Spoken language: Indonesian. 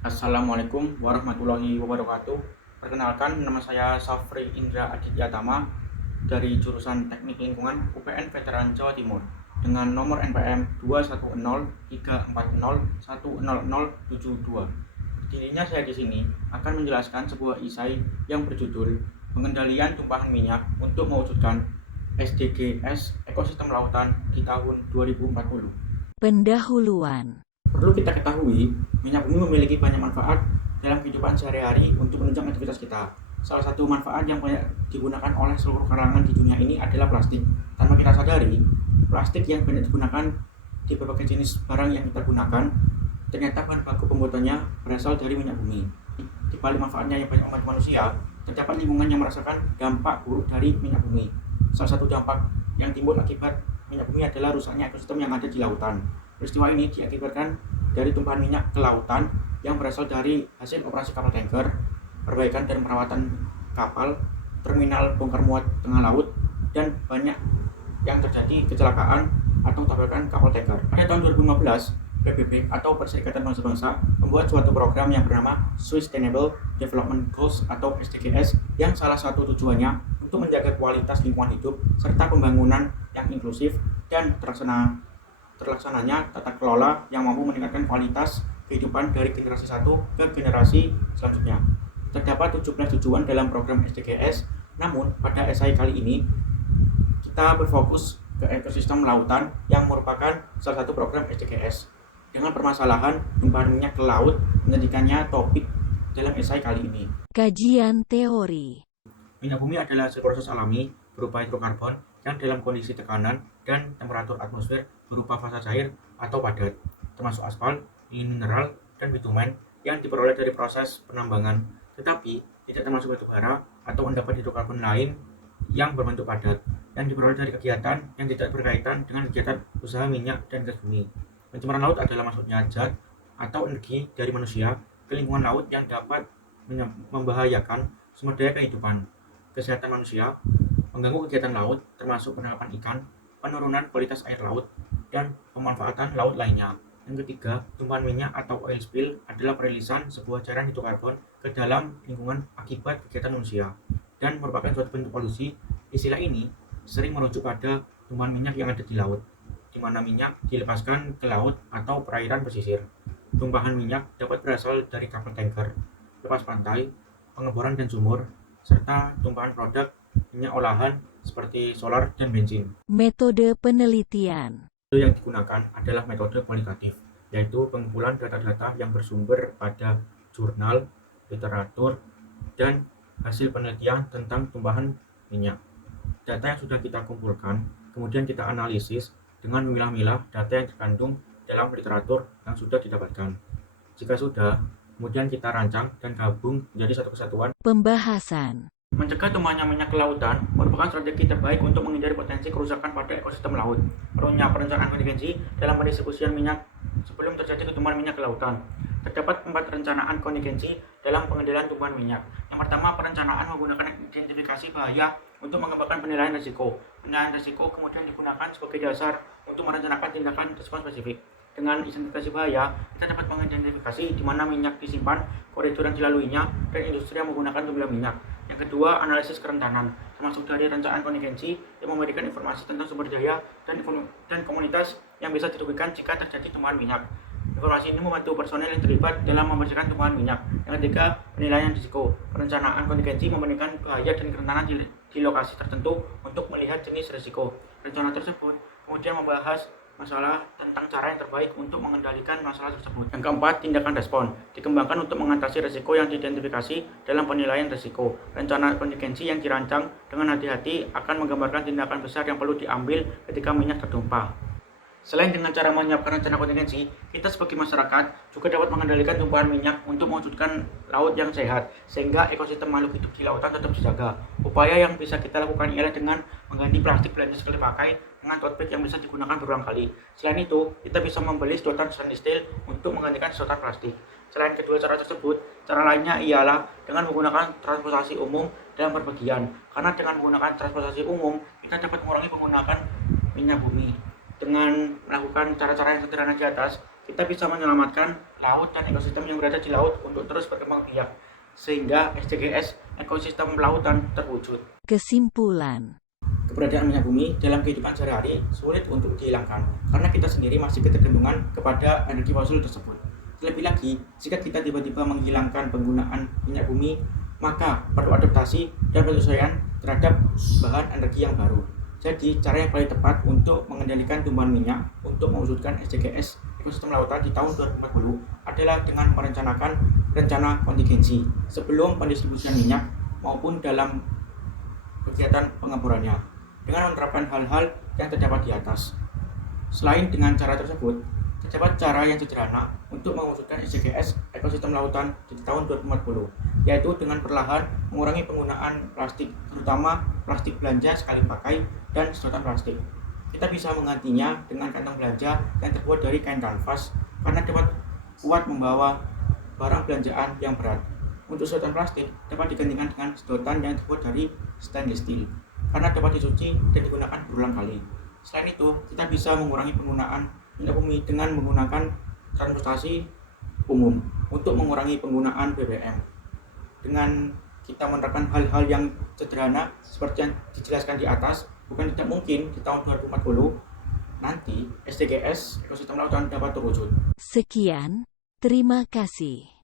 Assalamualaikum warahmatullahi wabarakatuh. Perkenalkan, nama saya Safri Indra Aditya Tama dari jurusan Teknik Lingkungan UPN Veteran Jawa Timur dengan nomor NPM 21034010072. Berdirinya saya di sini akan menjelaskan sebuah esai yang berjudul Pengendalian Tumpahan Minyak untuk Mewujudkan SDGs Ekosistem Lautan di tahun 2040. Pendahuluan. Perlu kita ketahui, minyak bumi memiliki banyak manfaat dalam kehidupan sehari-hari untuk menunjang aktivitas kita. Salah satu manfaat yang banyak digunakan oleh seluruh kalangan di dunia ini adalah plastik. Tanpa kita sadari, plastik yang banyak digunakan di berbagai jenis barang yang kita gunakan, ternyata bahan baku pembuatannya berasal dari minyak bumi. Di balik manfaatnya yang banyak umat manusia, terdapat lingkungan yang merasakan dampak buruk dari minyak bumi. Salah satu dampak yang timbul akibat minyak bumi adalah rusaknya ekosistem yang ada di lautan. Peristiwa ini diakibatkan dari tumpahan minyak ke lautan yang berasal dari hasil operasi kapal tanker, perbaikan dan perawatan kapal, terminal bongkar muat tengah laut, dan banyak yang terjadi kecelakaan atau tabrakan kapal tanker. Pada tahun 2015, PBB atau Perserikatan Bangsa-Bangsa membuat suatu program yang bernama Sustainable Development Goals atau SDGs yang salah satu tujuannya untuk menjaga kualitas lingkungan hidup serta pembangunan yang inklusif dan terlaksananya tata kelola yang mampu meningkatkan kualitas kehidupan dari generasi satu ke generasi selanjutnya. Terdapat 17 tujuan dalam program SDGs, namun pada esai kali ini kita berfokus ke ekosistem lautan yang merupakan salah satu program SDGs. Dengan permasalahan tumpahan minyak ke laut menjadikannya topik dalam esai kali ini. Kajian teori. Minyak bumi adalah hasil proses alami berupa hidrokarbon yang dalam kondisi tekanan dan temperatur atmosfer berupa fasa cair atau padat, termasuk aspal, mineral, dan bitumen yang diperoleh dari proses penambangan, tetapi tidak termasuk batu bara atau endapan hidrokarbon lain yang berbentuk padat, yang diperoleh dari kegiatan yang tidak berkaitan dengan kegiatan usaha minyak dan gas bumi. Pencemaran laut adalah maksudnya zat atau energi dari manusia ke lingkungan laut yang dapat membahayakan sumber daya kehidupan, kesehatan manusia, mengganggu kegiatan laut termasuk penangkapan ikan, penurunan kualitas air laut, dan pemanfaatan laut lainnya. Yang ketiga, tumpahan minyak atau oil spill adalah perilisan sebuah cairan hidrokarbon ke dalam lingkungan akibat kegiatan manusia dan merupakan suatu bentuk polusi. Istilah ini sering merujuk pada tumpahan minyak yang ada di laut, di mana minyak dilepaskan ke laut atau perairan pesisir. Tumpahan minyak dapat berasal dari kapal tanker, lepas pantai, pengeboran dan sumur, serta tumpahan produk minyak olahan seperti solar dan bensin. Metode penelitian. Metode yang digunakan adalah metode kualitatif, yaitu pengumpulan data-data yang bersumber pada jurnal, literatur, dan hasil penelitian tentang tumpahan minyak. Data yang sudah kita kumpulkan, kemudian kita analisis dengan memilah-milah data yang terkandung dalam literatur yang sudah didapatkan. Jika sudah, kemudian kita rancang dan gabung menjadi satu kesatuan. Pembahasan. Mencegah tumpahnya minyak ke lautan merupakan strategi terbaik untuk menghindari potensi kerusakan pada ekosistem laut. Perlunya perencanaan kontingensi dalam pendistribusian minyak sebelum terjadi tumpahan minyak ke lautan. Terdapat 4 perencanaan kontingensi dalam pengendalian tumpahan minyak. Yang pertama, perencanaan menggunakan identifikasi bahaya untuk mengembangkan penilaian risiko. Penilaian risiko kemudian digunakan sebagai dasar untuk merencanakan tindakan respons spesifik. Dengan identifikasi bahaya, kita dapat mengidentifikasi di mana minyak disimpan, koridor yang dilaluinya, dan industri yang menggunakan tumpahan minyak. Yang kedua, analisis kerentanan, termasuk dari rencana kontingensi yang memberikan informasi tentang sumber daya dan komunitas yang bisa dirugikan jika terjadi tumpahan minyak. Informasi ini membantu personel yang terlibat dalam membersihkan tumpahan minyak. Yang ketiga, penilaian risiko. Perencanaan kontingensi membandingkan bahaya dan kerentanan di lokasi tertentu untuk melihat jenis risiko. Rencana tersebut kemudian membahas masalah tentang cara yang terbaik untuk mengendalikan masalah tersebut. Yang keempat, tindakan respon. Dikembangkan untuk mengatasi risiko yang diidentifikasi dalam penilaian risiko. Rencana kontingensi yang dirancang dengan hati-hati akan menggambarkan tindakan besar yang perlu diambil ketika minyak tertumpah. Selain dengan cara menyiapkan rencana kontingensi, kita sebagai masyarakat juga dapat mengendalikan tumpahan minyak untuk mewujudkan laut yang sehat, sehingga ekosistem makhluk hidup di lautan tetap dijaga. Upaya yang bisa kita lakukan ialah dengan mengganti plastik belanja sekali pakai dengan tote bag yang bisa digunakan berulang kali. Selain itu, kita bisa membeli sedotan stainless steel untuk menggantikan sedotan plastik. Selain kedua cara tersebut, cara lainnya ialah dengan menggunakan transportasi umum dalam berpergian. Karena dengan menggunakan transportasi umum, kita dapat mengurangi penggunaan minyak bumi. Dengan melakukan cara-cara yang sederhana di atas, kita bisa menyelamatkan laut dan ekosistem yang berada di laut untuk terus berkembang biak, sehingga SDGs ekosistem lautan terwujud. Kesimpulan. Keberadaan minyak bumi dalam kehidupan sehari-hari sulit untuk dihilangkan karena kita sendiri masih ketergantungan kepada energi fosil tersebut. Terlebih lagi, jika kita tiba-tiba menghilangkan penggunaan minyak bumi, maka perlu adaptasi dan penyesuaian terhadap bahan energi yang baru. Jadi, cara yang paling tepat untuk mengendalikan tumbuhan minyak untuk mewujudkan SDGs ekosistem lautan di tahun 2040 adalah dengan merencanakan rencana kontingensi sebelum pendistribusian minyak maupun dalam kegiatan pengeborannya, dengan menerapkan hal-hal yang terdapat di atas. Selain dengan cara tersebut, terdapat cara yang sederhana untuk mewujudkan SDGs ekosistem lautan di tahun 2040, yaitu dengan perlahan mengurangi penggunaan plastik, terutama plastik belanja sekali pakai dan sedotan plastik. Kita bisa menggantinya dengan kantong belanja yang terbuat dari kain kanvas karena dapat kuat membawa barang belanjaan yang berat. Untuk sedotan plastik dapat digantikan dengan sedotan yang terbuat dari stainless steel karena dapat dicuci dan digunakan berulang kali. Selain itu, kita bisa mengurangi penggunaan minyak bumi dengan menggunakan transportasi umum untuk mengurangi penggunaan BBM. Dengan kita menerapkan hal-hal yang sederhana seperti yang dijelaskan di atas, bukan tidak mungkin di tahun 2040 nanti SDGs ekosistem lautan dapat terwujud. Sekian, terima kasih.